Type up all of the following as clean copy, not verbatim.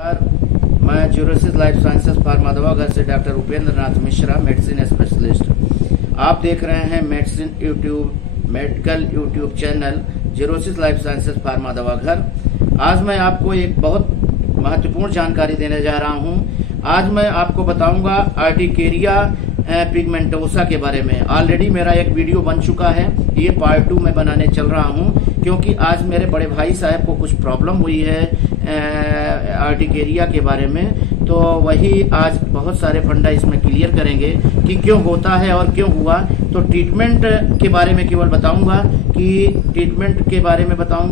मैं Jurosis life sciences pharma Dawaghar से doctor Upendra Nath Mishra, medicine specialist. आप देख रहे हैं medical YouTube channel Jurosis life sciences pharma Dawaghar. आज मैं आपको एक बहुत महत्वपूर्ण जानकारी देने जा रहा हूं। आज मैं आपको बताऊंगा आर्टिकेरिया पिगमेंटोसा के बारे में। ऑलरेडी मेरा एक वीडियो बन चुका है, ये पार्ट 2 में बनाने चल रहा हूं, क्योंकि आज मेरे बड़े भाई साहब को कुछ प्रॉब्लम हुई है आर्टिकेरिया के बारे में। तो वही आज बहुत सारे फंडा इसमें क्लियर करेंगे कि क्यों होता है और क्यों हुआ। तो ट्रीटमेंट के बारे में केवल बताऊंगा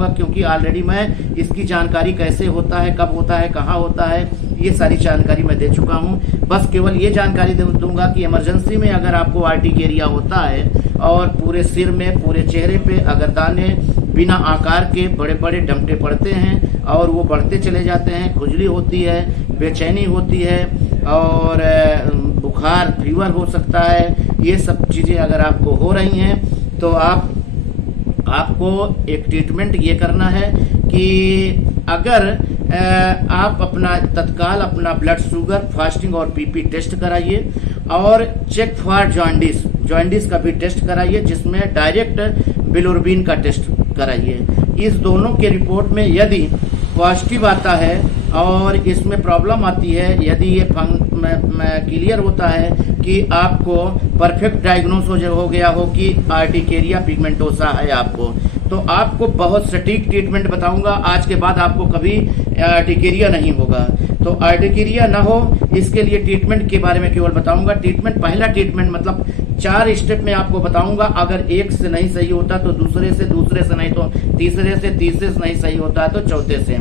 क्योंकि ऑलरेडी मैं इसकी जानकारी कैसे होता है, कब होता है, कहाँ होता है, ये सारी जानकारी मैं दे चुका हूँ। बस केवल ये जानकारी दूंगा कि इमरजेंसी में अगर आपको आर्टिकेरिया होता है और पूरे सिर में, पूरे चेहरे पे अगर दाने बिना आकार के बड़े बड़े डंपटे पड़ते हैं और वो बढ़ते चले जाते हैं, खुजली होती है, बेचैनी होती है और बुखार, फीवर हो सकता है, ये सब चीजें अगर आपको हो रही हैं तो आपको एक ट्रीटमेंट ये करना है कि अगर आप तत्काल अपना ब्लड शुगर, फास्टिंग और बीपी टेस्ट कराइए और चेक फॉर जॉन्डिस का भी टेस्ट कराइए, जिसमें डायरेक्ट बिलिरुबिन का टेस्ट कराइए। इस दोनों के रिपोर्ट में यदि पॉजिटिव आता है और इसमें प्रॉब्लम आती है, यदि ये क्लियर होता है कि आपको परफेक्ट डायग्नोस हो गया हो कि आर्टिकेरिया पिगमेंटोसा है आपको, तो आपको बहुत सटीक ट्रीटमेंट बताऊंगा। आज के बाद आपको कभी आर्टिकेरिया नहीं होगा। तो आर्टिकेरिया ना हो, इसके लिए ट्रीटमेंट के बारे में केवल बताऊंगा। पहला ट्रीटमेंट मतलब 4 स्टेप में आपको बताऊंगा। अगर एक से नहीं सही होता तो दूसरे से नहीं तो तीसरे से नहीं सही होता है तो चौथे से।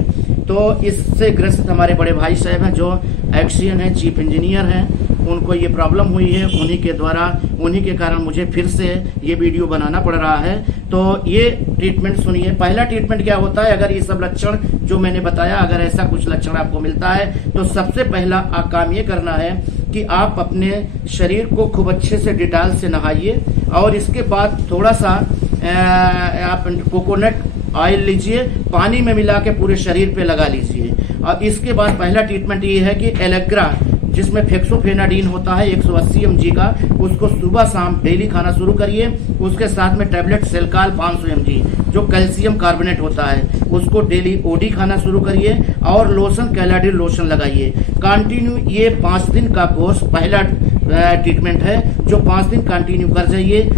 तो इससे ग्रस्त हमारे बड़े भाई साहब हैं जो एक्सियन है, चीफ इंजीनियर हैं, उनको ये प्रॉब्लम हुई है। उन्हीं के कारण मुझे फिर से ये वीडियो बनाना पड़ रहा है। तो ये ट्रीटमेंट सुनिए। पहला ट्रीटमेंट क्या होता है, अगर ये सब लक्षण जो मैंने बताया, अगर ऐसा कुछ लक्षण आपको मिलता है तो सबसे पहला काम ये करना है कि आप अपने शरीर को खूब अच्छे से डिटॉल से नहाइए और इसके बाद थोड़ा सा आप कोकोनट ऑयल लीजिए, पानी में मिला के पूरे शरीर पे लगा लीजिए। और इसके बाद पहला ट्रीटमेंट ये है कि एलेग्रा, जिसमें फेक्सोफेनाडिन होता है 180 mg का, उसको सुबह शाम डेली खाना शुरू करिए। उसके साथ में टैबलेट सेलकाल 500 mg जो कैल्शियम कार्बोनेट होता है, उसको डेली ओडी खाना शुरू करिए और लोशन, कैलाडिल लोशन लगाइए कंटिन्यू। ये 5 दिन का कोर्स पहला ट्रीटमेंट है जो 5 दिन कंटिन्यू कर जाइए।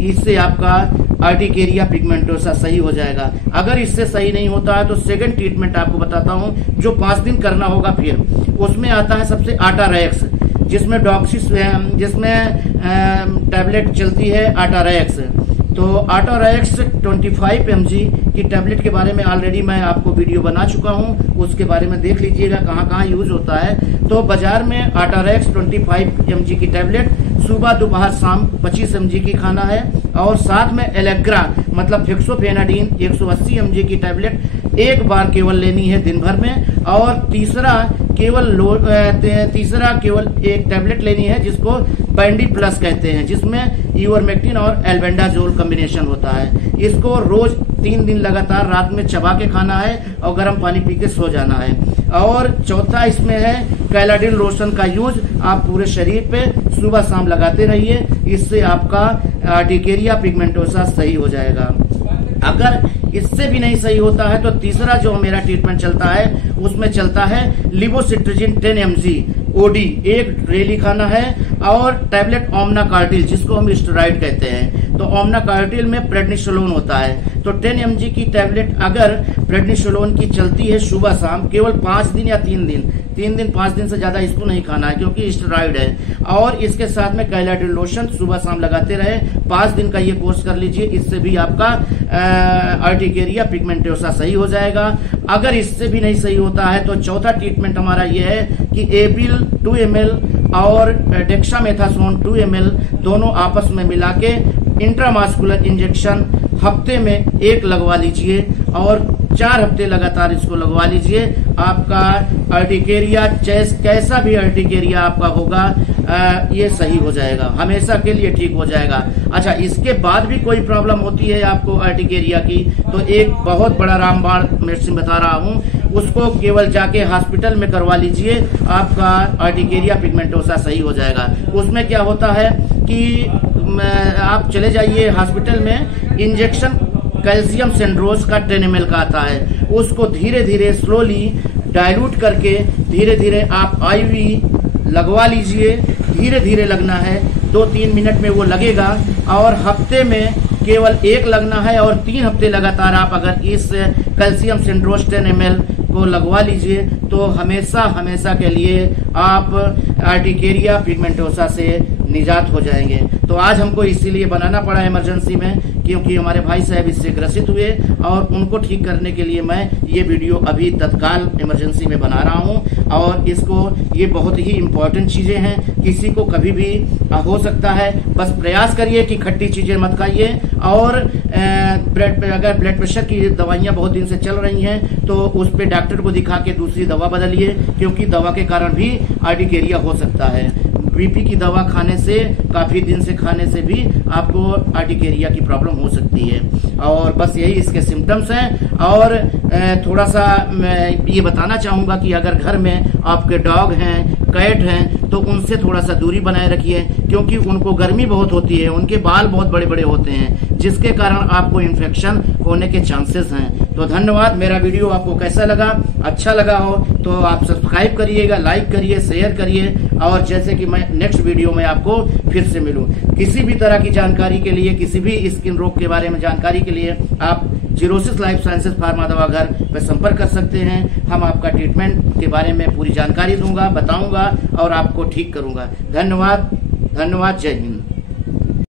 इससे आपका आर्टिकेरिया पिगमेंटोसा सही हो जाएगा। अगर इससे सही नहीं होता है तो सेकंड ट्रीटमेंट आपको बताता हूं जो 5 दिन करना होगा। फिर उसमें आता है सबसे आटारेक्स, जिसमें जिसमें टैबलेट चलती है आटारेक्स। तो आटारेक्स 25 mg की टैबलेट के बारे में ऑलरेडी मैं आपको वीडियो बना चुका हूं, उसके बारे में देख लीजिएगा कहाँ यूज होता है। तो बाजार में आटारेक्स 25 mg की टैबलेट सुबह, दोपहर, शाम 25 mg की खाना है और साथ में एलेग्रा मतलब फेक्सोफेनाडिन 180 mg की टैबलेट एक बार केवल लेनी है दिन भर में। और तीसरा केवल एक टैबलेट लेनी है जिसको बैंडी प्लस कहते हैं, जिसमें इवर्मेक्टिन और एल्बेंडाजोल कॉम्बिनेशन होता है। इसको रोज 3 दिन लगातार रात में चबा के खाना है और गर्म पानी पी के सो जाना है। और चौथा इसमें है कैलाडिल लोशन का यूज आप पूरे शरीर पे सुबह शाम लगाते रहिए। इससे आपका आर्टिकेरिया पिगमेंटोसा सही हो जाएगा। अगर इससे भी नहीं सही होता है तो तीसरा जो मेरा ट्रीटमेंट चलता है उसमें चलता है लिवोसिट्रिजिन 10 mg ओडी, एक डेली खाना है और टैबलेट ओमनाकार्टिल, जिसको हम स्टेरॉइड कहते हैं। तो ओमनाकार्टिल में प्रेडनिसोलोन होता है। तो 10 mg की टैबलेट अगर प्रेडनिसोलोन की चलती है सुबह शाम केवल 5 दिन या 3 दिन, 5 दिन से ज्यादा इसको नहीं खाना है क्योंकि स्टेरॉइड है। और इसके साथ में कैलाडिल लोशन सुबह शाम लगाते रहे। 5 दिन का ये कोर्स कर लीजिए, इससे भी आपका आर्टिकेरिया पिगमेंटोसा सही हो जाएगा। अगर इससे भी नहीं सही होता है तो चौथा ट्रीटमेंट हमारा ये है कि एबिल 2 ml और डेक्सामेथासोन 2 ml दोनों आपस में मिला के इंट्रामास्कुलर इंजेक्शन हफ्ते में 1 लगवा लीजिए और 4 हफ्ते लगातार इसको लगवा लीजिए। आपका अर्टिकेरिया, कैसा भी अर्टिकेरिया आपका होगा, ये सही हो जाएगा, हमेशा के लिए ठीक हो जाएगा। अच्छा, इसके बाद भी कोई प्रॉब्लम होती है आपको अर्टिकेरिया की, तो एक बहुत बड़ा रामबाण मेडिसिन बता रहा हूँ, उसको केवल जाके हॉस्पिटल में करवा लीजिए, आपका अर्टिकेरिया पिगमेंटोसा सही हो जाएगा। उसमें क्या होता है कि आप चले जाइए हॉस्पिटल में, इंजेक्शन कैल्शियम सेंड्रोज का 10 ml का आता है, उसको धीरे धीरे स्लोली डाइल्यूट करके धीरे धीरे आप आईवी लगवा लीजिए। धीरे धीरे लगना है, 2-3 मिनट में वो लगेगा, और हफ्ते में केवल 1 लगना है, और 3 हफ्ते लगातार आप अगर इस कैल्शियम सेंड्रोज 10 ml को लगवा लीजिए तो हमेशा हमेशा के लिए आप अर्टिकेरिया पिगमेंटोसा से निजात हो जाएंगे। तो आज हमको इसीलिए बनाना पड़ा इमरजेंसी में, क्योंकि हमारे भाई साहब इससे ग्रसित हुए, और उनको ठीक करने के लिए मैं ये वीडियो अभी तत्काल इमरजेंसी में बना रहा हूँ। और इसको, ये बहुत ही इम्पोर्टेंट चीजें हैं, किसी को कभी भी हो सकता है, बस प्रयास करिए कि खट्टी चीजें मत खाइए। और अगर ब्लड प्रेशर की दवाइयां बहुत दिन से चल रही हैं तो उस पर डॉक्टर को दिखा के दूसरी दवा बदलिए, क्योंकि दवा के कारण भी अर्टिकेरिया हो सकता है। बीपी की दवा खाने से, काफी दिन से खाने से भी आपको अर्टिकेरिया की प्रॉब्लम हो सकती है। और बस यही इसके सिम्टम्स हैं। और थोड़ा सा मैं ये बताना चाहूंगा कि अगर घर में आपके डॉग हैं, कैट हैं, तो उनसे थोड़ा सा दूरी बनाए रखिए, क्योंकि उनको गर्मी बहुत होती है, उनके बाल बहुत बड़े बड़े होते हैं, जिसके कारण आपको इन्फेक्शन होने के चांसेस हैं। तो धन्यवाद। मेरा वीडियो आपको कैसा लगा? अच्छा लगा हो तो आप सब्सक्राइब करिएगा, लाइक करिए, शेयर करिए, और जैसे कि मैं नेक्स्ट वीडियो में आपको फिर से मिलूं। किसी भी तरह की जानकारी के लिए, किसी भी स्किन रोग के बारे में जानकारी के लिए आप जीरोसिस लाइफ साइंसेज फार्मा दवाघर पर संपर्क कर सकते हैं। हम आपका ट्रीटमेंट के बारे में पूरी जानकारी दूंगा, बताऊंगा और आपको ठीक करूंगा। धन्यवाद, धन्यवाद। जय हिंद।